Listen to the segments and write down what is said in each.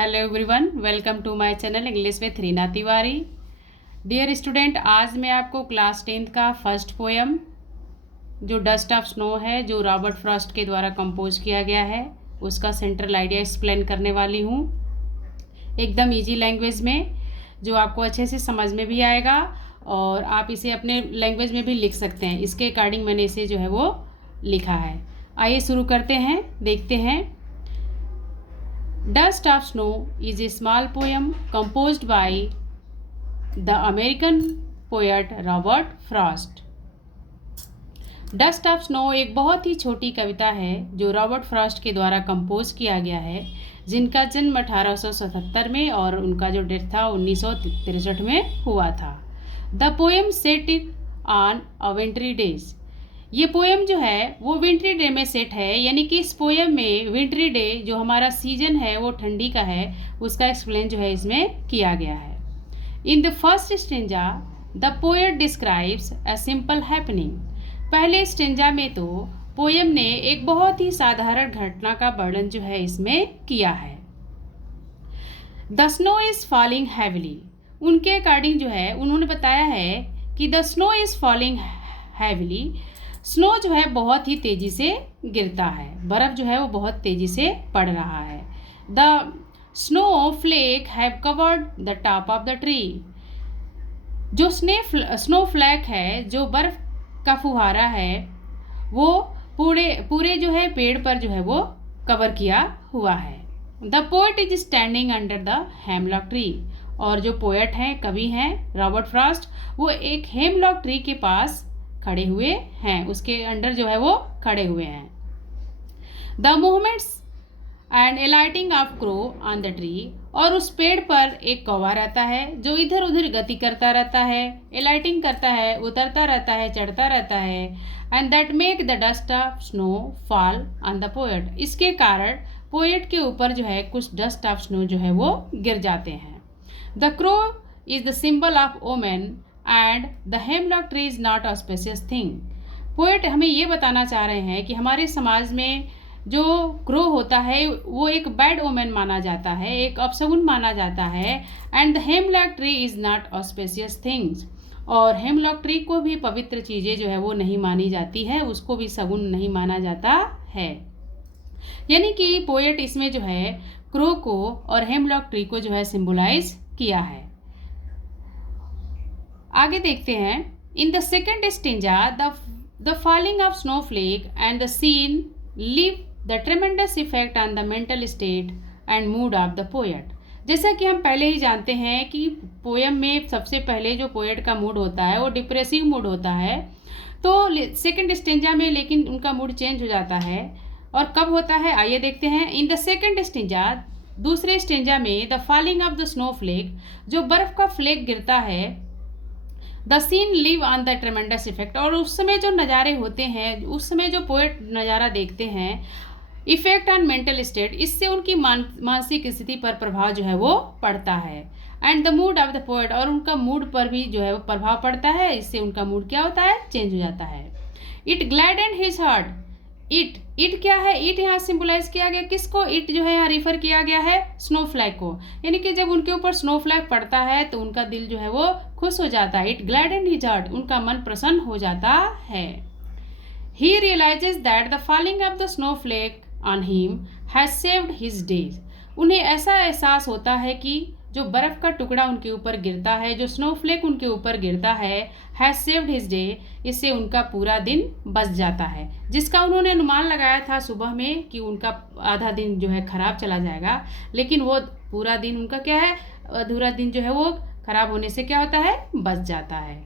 Hello everyone, welcome to my channel English with Reena Tiwari. Dear student, आज मैं आपको class 10th का फर्स्ट पोएम जो डस्ट ऑफ स्नो है, जो रॉबर्ट फ्रॉस्ट के द्वारा कंपोज किया गया है, उसका सेंट्रल आइडिया एक्सप्लेन करने वाली हूँ एकदम इजी लैंग्वेज में, जो आपको अच्छे से समझ में भी आएगा और आप इसे अपने लैंग्वेज में भी लिख सकते हैं। इसके अकॉर्डिंग मैंने इसे जो है वो लिखा है। आइए शुरू करते हैं, देखते हैं। Dust of Snow is a small poem composed by the American poet Robert Frost. Dust of snow एक बहुत ही छोटी कविता है जो रॉबर्ट फ्रॉस्ट के द्वारा कंपोज किया गया है, जिनका जन्म 1877 में और उनका जो डेथ था 1963 में हुआ था। The poem set it on a wintry days. ये पोएम जो है वो विंटरी डे में सेट है, यानी कि इस पोएम में विंटरी डे जो हमारा सीजन है वो ठंडी का है, उसका एक्सप्लेन जो है इसमें किया गया है। In the first stanza the poet describes a simple happening. पहले स्टेंजा में तो पोएम ने एक बहुत ही साधारण घटना का वर्णन जो है इसमें किया है। The snow is falling heavily. उनके अकॉर्डिंग जो है उन्होंने बताया है कि the snow is falling heavily. Snow जो है बहुत ही तेज़ी से गिरता है, बर्फ़ जो है वो बहुत तेज़ी से पड़ रहा है। The snow flake have covered the top of the tree. जो स्नो फ्लैक है, जो बर्फ़ का फुहारा है, वो पूरे जो है पेड़ पर जो है वो कवर किया हुआ है। The poet is standing under the hemlock tree. और जो पोएट हैं, कवि हैं रॉबर्ट फ्रॉस्ट, वो एक हेमलॉक ट्री के पास खड़े हुए हैं, उसके अंडर जो है वो खड़े हुए हैं। The movements and alighting of crow on the tree. और उस पेड़ पर एक कौवा रहता है जो इधर उधर गति करता रहता है, एलाइटिंग करता है, उतरता रहता है, चढ़ता रहता है। And that make the dust of snow fall on the poet. इसके कारण पोएट के ऊपर जो है कुछ डस्ट ऑफ स्नो जो है वो गिर जाते हैं। The crow is the symbol of omen and the hemlock tree is not auspicious thing. Poet हमें ये बताना चाह रहे हैं कि हमारे समाज में जो क्रो होता है वो एक बैड ओमेन माना जाता है, एक अपशगुन माना जाता है। And the hemlock tree is not auspicious things. और हेमलॉक ट्री को भी पवित्र चीज़ें जो है वो नहीं मानी जाती है, उसको भी शगुन नहीं माना जाता है। यानी कि पोएट इसमें जो है क्रो को और हेमलॉक ट्री को जो है सिंबलाइज किया है। आगे देखते हैं। In the second stanza the falling of snowflake and the scene leave the tremendous effect on the mental state and mood of the poet. जैसा कि हम पहले ही जानते हैं कि पोएम में सबसे पहले जो पोएट का मूड होता है वो डिप्रेसिव मूड होता है, तो सेकेंड स्टेंजा में लेकिन उनका मूड चेंज हो जाता है। और कब होता है, आइए देखते हैं। इन द सेकेंड स्टेंजा, दूसरे स्टेंजा में the falling of the snowflake, जो बर्फ का फ्लेक गिरता है, the scene live on the tremendous effect. और उस समय जो नज़ारे होते हैं, उस समय जो पोएट नज़ारा देखते हैं, इफेक्ट ऑन मेंटल स्टेट, इससे उनकी मानसिक स्थिति पर प्रभाव जो है वो पड़ता है। And the mood of the poet, और उनका मूड पर भी जो है वो प्रभाव पड़ता है, इससे उनका मूड क्या होता है, चेंज हो जाता है। It gladdened his heart. It क्या है, इट यहाँ सिंबलाइज किया गया, किसको, इट जो है यहाँ रिफर किया गया है स्नोफ्लैक को। यानी कि जब उनके ऊपर स्नोफ्लैक पड़ता है तो उनका दिल जो है वो खुश हो जाता है। इट ग्लैडेंड हिज हार्ट, उनका मन प्रसन्न हो जाता है। He realises that the falling of the snowflake on him has saved his days. उन्हें ऐसा एहसास होता है कि जो बर्फ़ का टुकड़ा उनके ऊपर गिरता है, जो स्नोफ्लेक उनके ऊपर गिरता है, हैज सेव्ड हिज डे, इससे उनका पूरा दिन बच जाता है। जिसका उन्होंने अनुमान लगाया था सुबह में कि उनका आधा दिन जो है खराब चला जाएगा, लेकिन वो पूरा दिन उनका क्या है, अधूरा दिन जो है वो खराब होने से क्या होता है, बच जाता है।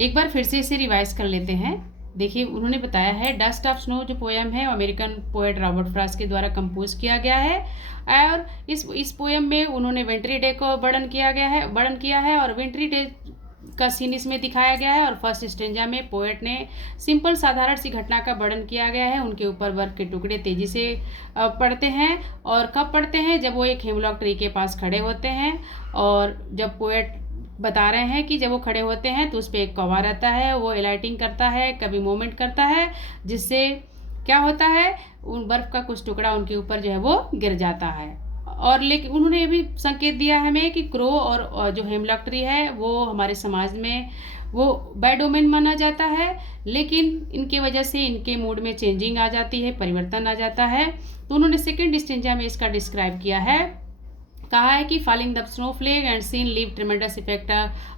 एक बार फिर से इसे रिवाइज कर लेते हैं। देखिए, उन्होंने बताया है डस्ट ऑफ स्नो जो पोएम है अमेरिकन पोएट रॉबर्ट फ्रॉस्ट के द्वारा कंपोज किया गया है। और इस पोएम में उन्होंने विंटरी डे को वर्णन किया है और विंटरी डे का सीन इसमें दिखाया गया है। और फर्स्ट स्टेंजा में पोएट ने सिंपल साधारण सी घटना का वर्णन किया गया है। उनके ऊपर बर्फ के टुकड़े तेजी से पड़ते हैं, और कब पड़ते हैं, जब वो एक हेमलॉक ट्री के पास खड़े होते हैं। और जब पोएट बता रहे हैं कि जब वो खड़े होते हैं तो उस पर एक कौवा रहता है, वो एलाइटिंग करता है, कभी मूवमेंट करता है, जिससे क्या होता है, उन बर्फ का कुछ टुकड़ा उनके ऊपर जो है वो गिर जाता है। और लेकिन उन्होंने ये भी संकेत दिया हमें कि क्रो और जो हेमलॉक ट्री है वो हमारे समाज में वो बैड ओमेन माना जाता है, लेकिन इनके वजह से इनके मूड में चेंजिंग आ जाती है, परिवर्तन आ जाता है। तो उन्होंने सेकेंड स्टेंजा में इसका डिस्क्राइब किया है, कहा है कि falling the snowflake and scene leave tremendous effect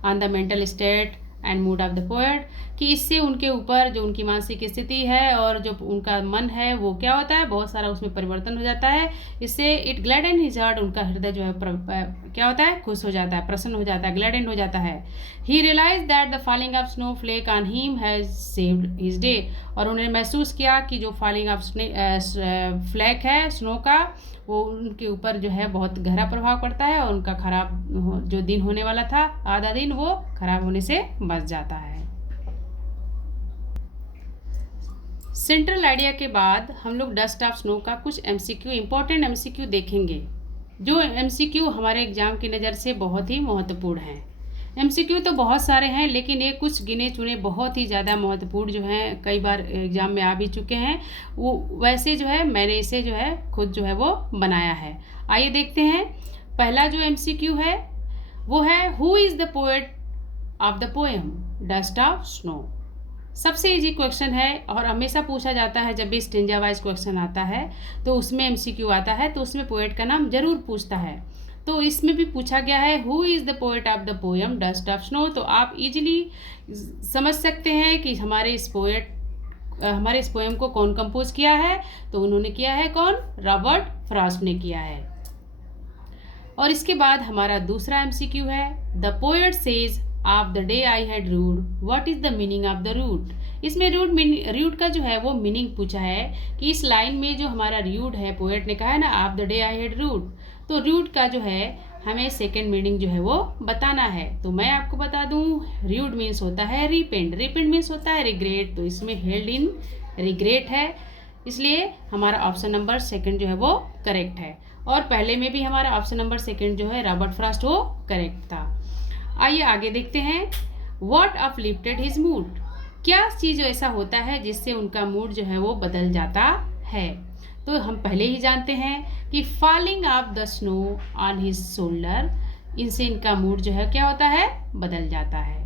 on the mental state and mood of the poet, कि इससे उनके ऊपर जो उनकी मानसिक स्थिति है और जो उनका मन है वो क्या होता है, बहुत सारा उसमें परिवर्तन हो जाता है। इससे इट ग्लैडन हिज हार्ट, उनका हृदय जो है क्या होता है, खुश हो जाता है, प्रसन्न हो जाता है, ग्लैडन हो जाता है। He realise that the falling of snowflake on him has saved his day, और उन्होंने महसूस किया कि जो फॉलिंग ऑफ फ्लैक है स्नो का, वो उनके ऊपर जो है बहुत गहरा प्रभाव पड़ता है और उनका खराब जो दिन होने वाला था आधा दिन वो खराब होने से बच जाता है। सेंट्रल आइडिया के बाद हम लोग डस्ट ऑफ स्नो का कुछ एमसीक्यू, इंपॉर्टेंट एमसीक्यू देखेंगे, जो एमसीक्यू हमारे एग्जाम की नज़र से बहुत ही महत्वपूर्ण हैं। एमसीक्यू तो बहुत सारे हैं, लेकिन ये कुछ गिने चुने बहुत ही ज़्यादा महत्वपूर्ण जो हैं, कई बार एग्जाम में आ भी चुके हैं, वो वैसे जो है मैंने इसे जो है खुद जो है वो बनाया है। आइए देखते हैं। पहला जो एमसीक्यू है वो है, who is the poet of the poem dust of snow. सबसे इजी क्वेश्चन है और हमेशा पूछा जाता है जब भी स्टेंजा वाइज क्वेश्चन आता है तो उसमें एमसीक्यू आता है तो उसमें पोएट का नाम जरूर पूछता है। तो इसमें भी पूछा गया है, who is the poet of the poem dust of snow. तो आप इजीली समझ सकते हैं कि हमारे इस पोएम को कौन कंपोज किया है। तो उन्होंने किया है कौन, रॉबर्ट फ्रॉस्ट ने किया है। और इसके बाद हमारा दूसरा एमसीक्यू है, the poet says of the day I had rued what is the meaning of the rued. इसमें रूड का जो है वो मीनिंग पूछा है कि इस लाइन में जो हमारा रूड है, पोएट ने कहा है ना of the day I had rued, तो रूड का जो है हमें सेकंड मीनिंग जो है वो बताना है। तो मैं आपको बता दूं, रूड मीन्स होता है रिपेंट, रिपेंट मीन्स होता है रिग्रेट, तो इसमें हेल्ड इन रिग्रेट है, इसलिए हमारा ऑप्शन नंबर सेकंड जो है वो करेक्ट है। और पहले में भी हमारा ऑप्शन नंबर सेकंड जो है रॉबर्ट फ्रॉस्ट वो करेक्ट था। आइए आगे देखते हैं, व्हाट अपलिफ्टेड हिज मूड। क्या चीज़ ऐसा होता है जिससे उनका मूड जो है वो बदल जाता है। तो हम पहले ही जानते हैं कि falling of the snow on his shoulder, इनसे इनका मूड जो है क्या होता है, बदल जाता है।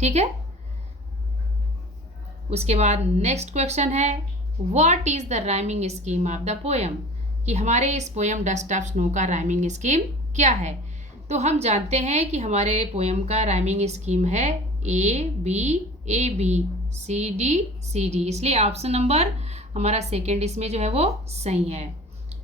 ठीक है। उसके बाद नेक्स्ट क्वेश्चन है, what is the rhyming scheme of the poem, कि हमारे इस पोएम डस्ट ऑफ स्नो का राइमिंग स्कीम क्या है। तो हम जानते हैं कि हमारे पोएम का राइमिंग स्कीम है ए बी सी डी, इसलिए ऑप्शन नंबर हमारा सेकंड इसमें जो है वो सही है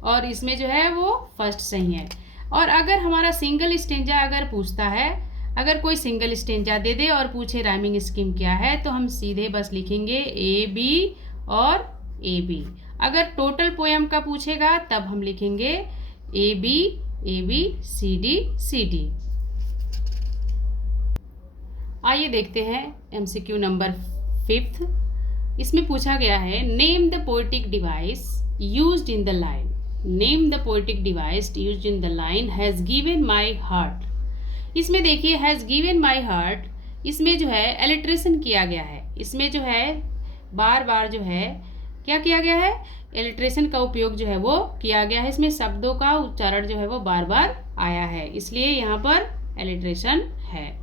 और इसमें जो है वो फर्स्ट सही है। और अगर हमारा सिंगल स्टेंजा अगर पूछता है, अगर कोई सिंगल स्टेंजा दे दे और पूछे राइमिंग स्कीम क्या है, तो हम सीधे बस लिखेंगे ए बी और ए बी। अगर टोटल पोएम का पूछेगा तब हम लिखेंगे ए बी सी डी। आइए देखते हैं एमसीक्यू नंबर 5। इसमें पूछा गया है, name the poetic device used in the line, name the poetic device used in the line has given my heart. इसमें देखिए हैज़ गिवन माई हार्ट, इसमें जो है एलिट्रेशन किया गया है, इसमें जो है बार बार जो है क्या किया गया है, एलिट्रेशन का उपयोग जो है वो किया गया है, इसमें शब्दों का उच्चारण जो है वो बार बार आया है, इसलिए यहाँ पर एलिट्रेशन है।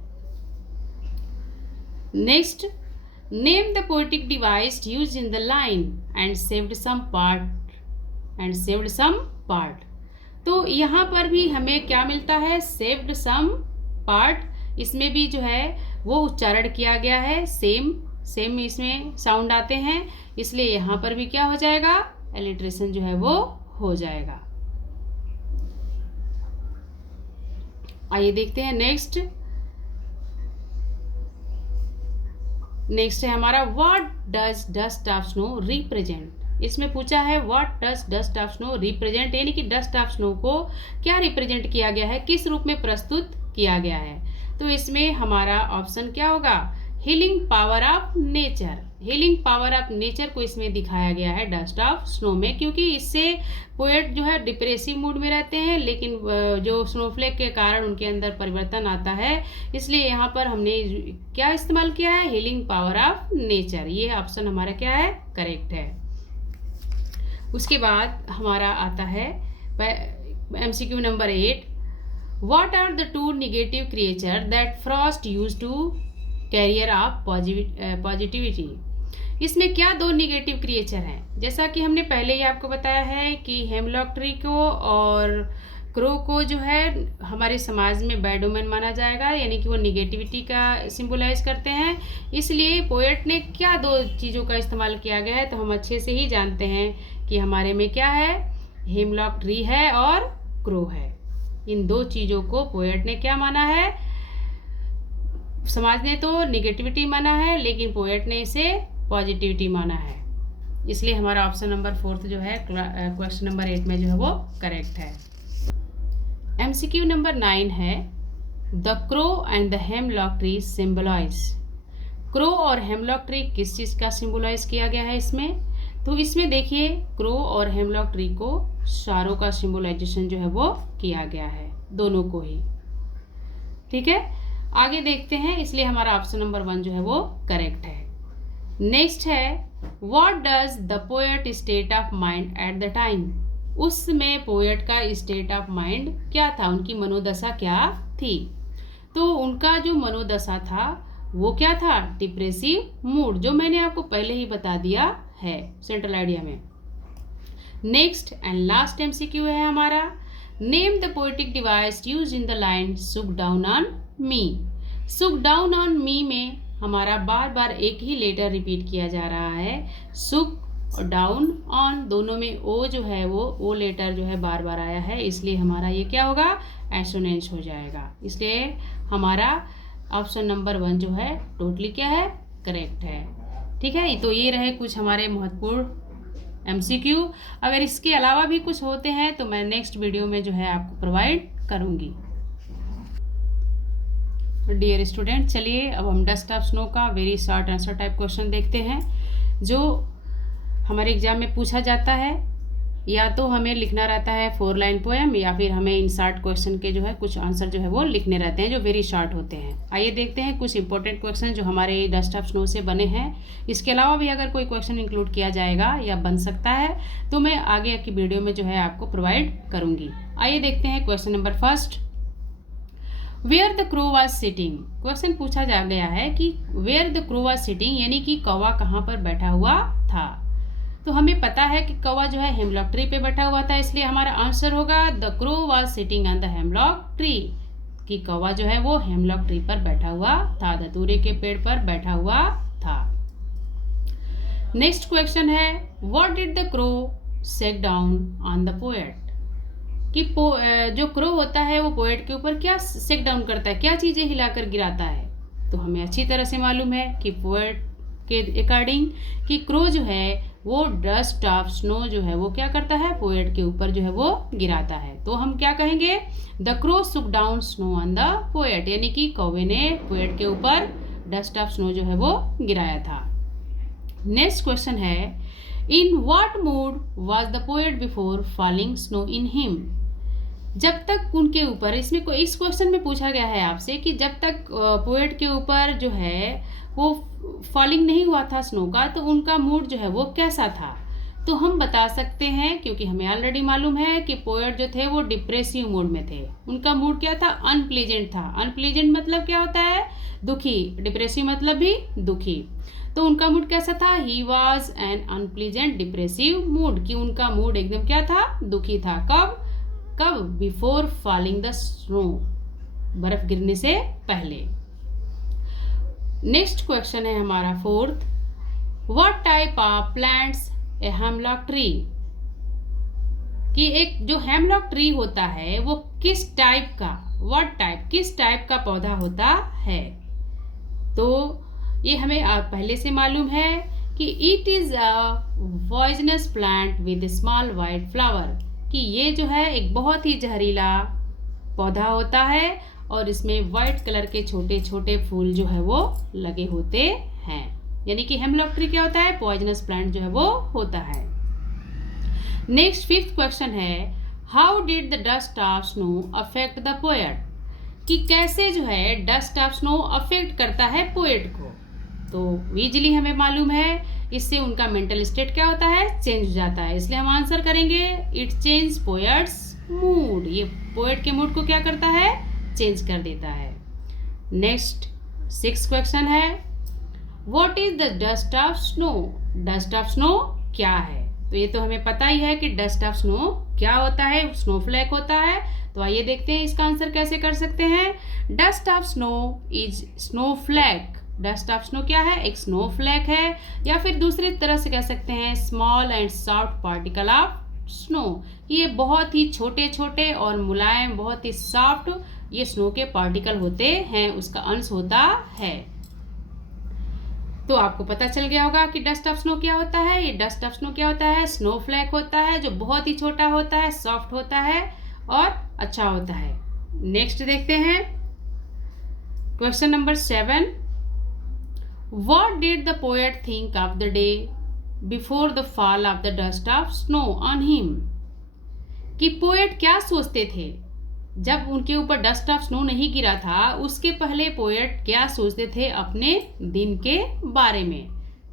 Next, name the poetic device used in the line and saved some part. तो यहाँ पर भी हमें क्या मिलता है, सेव्ड सम पार्ट। इसमें भी जो है वो उच्चारण किया गया है, सेम इसमें साउंड आते हैं, इसलिए यहाँ पर भी क्या हो जाएगा, एलिट्रेशन जो है वो हो जाएगा। आइए देखते हैं नेक्स्ट है हमारा, what does dust of snow represent. इसमें पूछा है what does dust of snow represent, यानी कि डस्ट ऑफ स्नो को क्या रिप्रेजेंट किया गया है, किस रूप में प्रस्तुत किया गया है। तो इसमें हमारा ऑप्शन क्या होगा, healing power of nature. Healing power of nature को इसमें दिखाया गया है डस्ट ऑफ स्नो में, क्योंकि इससे पोएट जो है डिप्रेसिव मूड में रहते हैं, लेकिन जो स्नोफ्लेक के कारण उनके अंदर परिवर्तन आता है, इसलिए यहाँ पर हमने क्या इस्तेमाल किया है, हीलिंग पावर ऑफ नेचर। ये ऑप्शन हमारा क्या है, करेक्ट है। उसके बाद हमारा आता है MCQ number 8, what are the two negative creature that Frost use to carrier of positivity. इसमें क्या दो निगेटिव क्रिएचर हैं? जैसा कि हमने पहले ही आपको बताया है कि हेमलॉक ट्री को और क्रो को जो है हमारे समाज में बैड ओमेन माना जाएगा, यानी कि वो निगेटिविटी का सिंबलाइज करते हैं। इसलिए पोएट ने क्या दो चीज़ों का इस्तेमाल किया गया है, तो हम अच्छे से ही जानते हैं कि हमारे में क्या है, हेमलॉक ट्री है और क्रो है। इन दो चीज़ों को पोएट ने क्या माना है, समाज ने तो निगेटिविटी माना है लेकिन पोएट ने इसे पॉजिटिविटी माना है। इसलिए हमारा ऑप्शन नंबर 4 जो है क्वेश्चन नंबर 8 में जो है वो करेक्ट है। MCQ नंबर 9 है, the crow and the hemlock tree symbolize. Crow और हेमलॉक ट्री किस चीज़ का सिम्बलाइज किया गया है इसमें? तो इसमें देखिए क्रो और हेमलॉक ट्री को सारों का सिम्बलाइजेशन जो है वो किया गया है, दोनों को ही। ठीक है, आगे देखते हैं। इसलिए हमारा ऑप्शन नंबर 1 जो है वो करेक्ट है। नेक्स्ट है, what does the poet state of mind at the time. उसमें पोएट का स्टेट ऑफ माइंड क्या था, उनकी मनोदशा क्या थी? तो उनका जो मनोदशा था वो क्या था, डिप्रेसिव मूड, जो मैंने आपको पहले ही बता दिया है सेंट्रल आइडिया में। नेक्स्ट एंड लास्ट MCQ है हमारा, name the poetic device use in the line सुक डाउन ऑन मी। सुक डाउन ऑन मी में हमारा बार बार एक ही लेटर रिपीट किया जा रहा है। सुक और डाउन ऑन दोनों में ओ जो है वो ओ लेटर जो है बार बार आया है, इसलिए हमारा ये क्या होगा, एसोनेंस हो जाएगा। इसलिए हमारा ऑप्शन नंबर 1 जो है टोटली क्या है, करेक्ट है। ठीक है, तो ये रहे कुछ हमारे महत्वपूर्ण MCQ। अगर इसके अलावा भी कुछ होते हैं तो मैं नेक्स्ट वीडियो में जो है आपको प्रोवाइड करूँगी। डियर स्टूडेंट, चलिए अब हम डस्ट ऑफ स्नो का very short answer type question देखते हैं, जो हमारे एग्जाम में पूछा जाता है। या तो हमें लिखना रहता है 4 लाइन पोएम, या फिर हमें इन शॉर्ट क्वेश्चन के जो है कुछ आंसर जो है वो लिखने रहते हैं, जो वेरी शॉर्ट होते हैं। आइए देखते हैं कुछ इंपॉर्टेंट क्वेश्चन जो हमारे डस्ट ऑफ स्नो से बने हैं। इसके अलावा भी अगर कोई क्वेश्चन इंक्लूड किया जाएगा या बन सकता है तो मैं आगे की वीडियो में जो है आपको प्रोवाइड करूँगी। आइए देखते हैं question number 1, where the crow was sitting. Question पूछा जा गया है कि where the crow was sitting, यानी कि कौवा कहाँ पर बैठा हुआ था। तो हमें पता है कि कौवा जो है हेमलॉक ट्री पे बैठा हुआ था, इसलिए हमारा आंसर होगा the crow was sitting on the hemlock tree, कि कौवा जो है वो हेमलॉक ट्री पर बैठा हुआ था, धतूरे के पेड़ पर बैठा हुआ था। नेक्स्ट क्वेश्चन है, what did the crow shake down on the poet. कि जो क्रो होता है वो पोएट के ऊपर क्या सेक डाउन करता है, क्या चीज़ें हिलाकर गिराता है। तो हमें अच्छी तरह से मालूम है कि पोएट के अकॉर्डिंग कि क्रो जो है वो डस्ट ऑफ स्नो जो है वो क्या करता है, पोएट के ऊपर जो है वो गिराता है। तो हम क्या कहेंगे, द क्रो सुक down snow on the poet, यानी कि कौवे ने पोएट के ऊपर डस्ट ऑफ स्नो जो है वो गिराया था। नेक्स्ट क्वेश्चन है, in what mood was the poet before falling snow in him. जब तक उनके ऊपर, इसमें कोई इस क्वेश्चन में पूछा गया है आपसे कि जब तक पोएट के ऊपर जो है वो फॉलिंग नहीं हुआ था स्नो का, तो उनका मूड जो है वो कैसा था। तो हम बता सकते हैं, क्योंकि हमें ऑलरेडी मालूम है कि पोएट जो थे वो डिप्रेसिव मूड में थे। उनका मूड क्या था, अनप्लीजेंट था। अनप्लीजेंट मतलब क्या होता है, दुखी। डिप्रेसिव मतलब भी दुखी। तो उनका मूड कैसा था, he was an unpleasant depressive mood, कि उनका मूड एकदम क्या था, दुखी था। कब, बिफोर फॉलिंग द स्नो, बर्फ गिरने से पहले। नेक्स्ट क्वेश्चन है हमारा 4th, what type of plants a hemlock tree. कि एक जो हेमलॉक ट्री होता है वो किस टाइप का, व्हाट टाइप, किस टाइप का पौधा होता है। तो ये हमें पहले से मालूम है कि it is a poisonous plant with small white flower, कि ये जो है एक बहुत ही जहरीला पौधा होता है और इसमें वाइट कलर के छोटे छोटे फूल जो है वो लगे होते हैं। यानी कि हेमलॉक ट्री क्या होता है, पॉइजनस प्लांट जो है वो होता है। नेक्स्ट 5th क्वेश्चन है, how did the dust of snow affect the poet. कि कैसे जो है डस्ट ऑफ स्नो अफेक्ट करता है पोएट को। तो इजीली हमें मालूम है, इससे उनका मेंटल स्टेट क्या होता है, चेंज हो जाता है। इसलिए हम आंसर करेंगे इट चेंज पोएट्स मूड। ये पोएट के मूड को क्या करता है, चेंज कर देता है। नेक्स्ट 6th क्वेश्चन है what is the dust of snow. Dust of snow क्या है? तो ये तो हमें पता ही है कि डस्ट ऑफ स्नो क्या होता है, स्नोफ्लैक होता है। तो आइए देखते हैं इसका आंसर कैसे कर सकते हैं। Dust of snow is snowflake. Dust of snow क्या है, एक स्नोफ्लैक है, या फिर दूसरी तरह से कह सकते हैं small and soft particle of snow. ये बहुत ही छोटे छोटे और मुलायम, बहुत ही सॉफ्ट ये स्नो के पार्टिकल होते हैं, उसका अंश होता है। तो आपको पता चल गया होगा कि डस्ट ऑफ स्नो क्या होता है। ये डस्ट ऑफ स्नो क्या होता है, स्नोफ्लैक होता है, जो बहुत ही छोटा होता है, सॉफ्ट होता है और अच्छा होता है। नेक्स्ट देखते हैं question number 7। What did the poet think of the day before the fall of the dust of snow on him? कि पोएट क्या सोचते थे जब उनके ऊपर डस्ट ऑफ स्नो नहीं गिरा था, उसके पहले पोएट क्या सोचते थे अपने दिन के बारे में।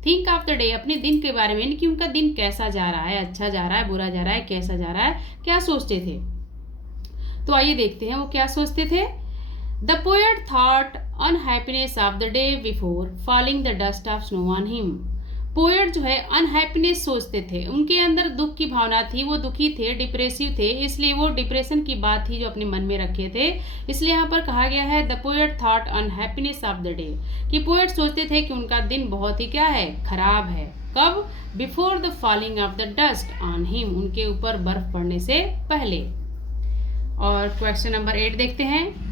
थिंक ऑफ द डे, अपने दिन के बारे में, यानी कि उनका दिन कैसा जा रहा है, अच्छा जा रहा है, बुरा जा रहा है, कैसा जा रहा है, क्या सोचते थे। तो आइए देखते हैं वो क्या सोचते थे। The poet thought unhappiness of the day before falling the dust of snow on him. Poet जो है अनहैप्पीनेस सोचते थे, उनके अंदर दुख की भावना थी, वो दुखी थे, डिप्रेसिव थे, इसलिए वो डिप्रेशन की बात थी जो अपने मन में रखे थे। इसलिए यहाँ पर कहा गया है the poet thought unhappiness of the day, कि पोएट सोचते थे कि उनका दिन बहुत ही क्या है, खराब है। कब? Before the falling of the dust on him, उनके ऊपर बर्फ पड़ने से पहले। और क्वेश्चन नंबर 8 देखते हैं।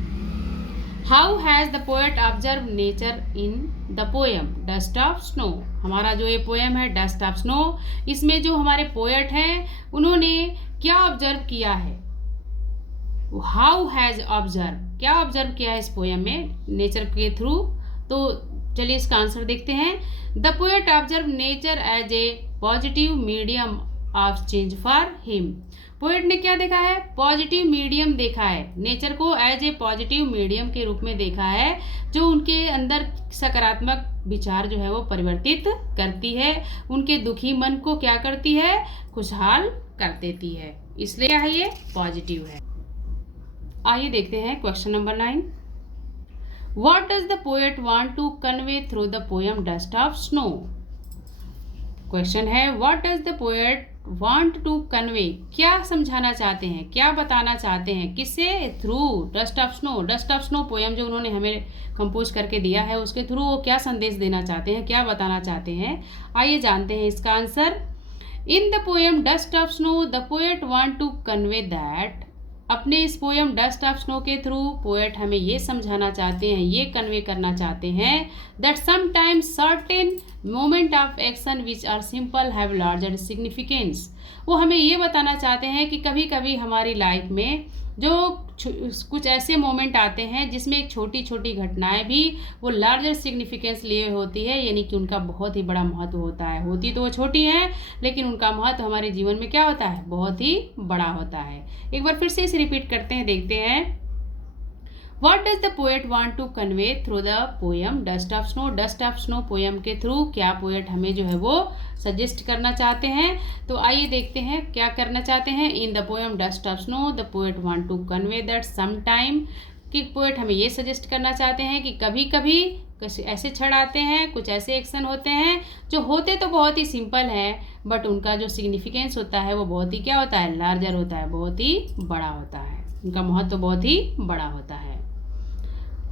How has the poet observe nature in the poem dust of snow. हमारा जो ये पोएम है डस्ट ऑफ स्नो, इसमें जो हमारे पोएट हैं उन्होंने क्या ऑब्जर्व किया है। हाउ हैज ऑब्जर्व, क्या ऑब्जर्व किया है इस पोएम में नेचर के थ्रू। तो चलिए इसका आंसर देखते हैं। The poet observe nature as a positive medium of change for him. Poet ने क्या देखा है, पॉजिटिव मीडियम देखा है, नेचर को एज ए पॉजिटिव मीडियम के रूप में देखा है, जो उनके अंदर सकारात्मक विचार जो है वो परिवर्तित करती है, उनके दुखी मन को क्या करती है, खुशहाल कर देती है, इसलिए क्या है, ये पॉजिटिव है। आइए देखते हैं question number 9। What does the poet want to convey through the poem dust of snow. Question है what does the poet want to convey, क्या समझाना चाहते हैं, क्या बताना चाहते हैं, किससे, through dust of snow. Dust of snow poem जो उन्होंने हमें कंपोज करके दिया है, उसके थ्रू वो क्या संदेश देना चाहते हैं, क्या बताना चाहते हैं। आइए जानते हैं इसका answer. In the poem dust of snow the poet want to convey that, अपने इस पोएम डस्ट ऑफ स्नो के थ्रू पोएट हमें ये समझाना चाहते हैं, ये कन्वे करना चाहते हैं that sometimes certain moment of action which are simple have larger significance. वो हमें ये बताना चाहते हैं कि कभी कभी हमारी लाइफ में जो कुछ ऐसे मोमेंट आते हैं जिसमें एक छोटी छोटी घटनाएं भी वो लार्जर सिग्निफिकेंस लिए होती है, यानी कि उनका बहुत ही बड़ा महत्व होता है। होती तो वो छोटी हैं लेकिन उनका महत्व हमारे जीवन में क्या होता है, बहुत ही बड़ा होता है। एक बार फिर से इसे रिपीट करते हैं, देखते हैं। What does the poet want to convey through the poem Dust of Snow? Dust of Snow poem के थ्रू क्या पोएट हमें जो है वो सजेस्ट करना चाहते हैं। तो आइए देखते हैं क्या करना चाहते हैं। In the poem dust of snow the poet want to convey that some time, कि पोएट हमें ये सजेस्ट करना चाहते हैं कि कभी कभी कुछ ऐसे क्षण आते हैं, कुछ ऐसे एक्शन होते हैं जो होते तो बहुत ही सिंपल हैं, बट उनका जो सिग्निफिकेंस होता है वो बहुत ही क्या होता है, लार्जर होता है, बहुत ही बड़ा होता है, उनका महत्व बहुत ही बड़ा होता है।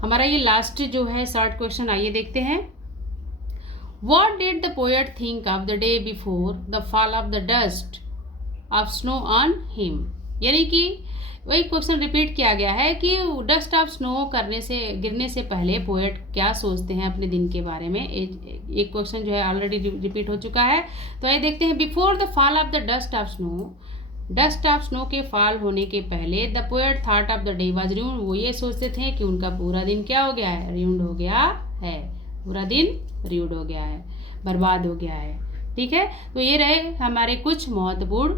हमारा ये लास्ट जो है शॉर्ट क्वेश्चन, आइए देखते हैं। What did the poet think of the day before the fall of the dust of snow on him? यानी कि वही क्वेश्चन रिपीट किया गया है कि डस्ट ऑफ स्नो गिरने से पहले पोएट क्या सोचते हैं अपने दिन के बारे में। एक क्वेश्चन जो है ऑलरेडी रिपीट हो चुका है। तो आइए देखते हैं। Before the fall of the dust of snow, dust of snow के फॉल होने के पहले the poet thought of the day was ruined, वो ये सोचते थे कि उनका पूरा दिन क्या हो गया है, रून्ड हो गया है, पूरा दिन रूड हो गया है, बर्बाद हो गया है। ठीक है, तो ये रहे हमारे कुछ महत्वपूर्ण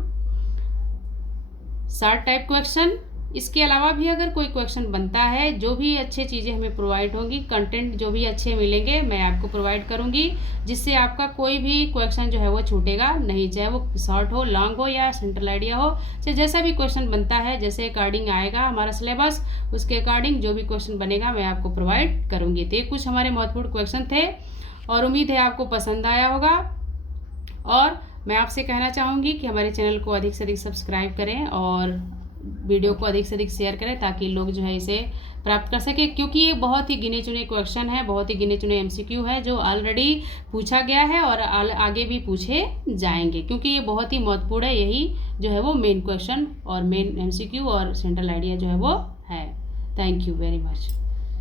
शॉर्ट टाइप क्वेश्चन। इसके अलावा भी अगर कोई क्वेश्चन बनता है, जो भी अच्छे चीज़ें हमें प्रोवाइड होंगी, कंटेंट जो भी अच्छे मिलेंगे मैं आपको प्रोवाइड करूँगी, जिससे आपका कोई भी क्वेश्चन जो है वो छूटेगा नहीं, चाहे वो शॉर्ट हो, लॉन्ग हो या सेंट्रल आइडिया हो, चाहे जैसा भी क्वेश्चन बनता है, जैसे अकॉर्डिंग आएगा हमारा सिलेबस, उसके अकॉर्डिंग जो भी क्वेश्चन बनेगा मैं आपको प्रोवाइड करूँगी। तो ये कुछ हमारे महत्वपूर्ण क्वेश्चन थे और उम्मीद है आपको पसंद आया होगा। और मैं आपसे कहना चाहूँगी कि हमारे चैनल को अधिक से अधिक सब्सक्राइब करें और वीडियो को अधिक से अधिक शेयर करें, ताकि लोग जो है इसे प्राप्त कर सके, क्योंकि ये बहुत ही गिने चुने क्वेश्चन है, बहुत ही गिने चुने एमसीक्यू है जो ऑलरेडी पूछा गया है और आगे भी पूछे जाएंगे, क्योंकि ये बहुत ही महत्वपूर्ण है। यही जो है वो मेन क्वेश्चन और मेन एमसीक्यू और सेंट्रल आइडिया जो है वो है। Thank you very much.